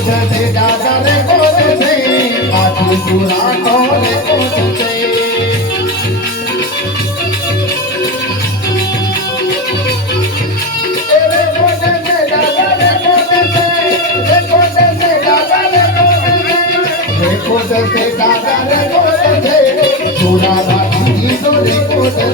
કોઠે દાદા રે કોઠે આટલું પૂરા કોને કોઠે कोठे दादा रे कोठे पूरा बाकी तो रे कोठे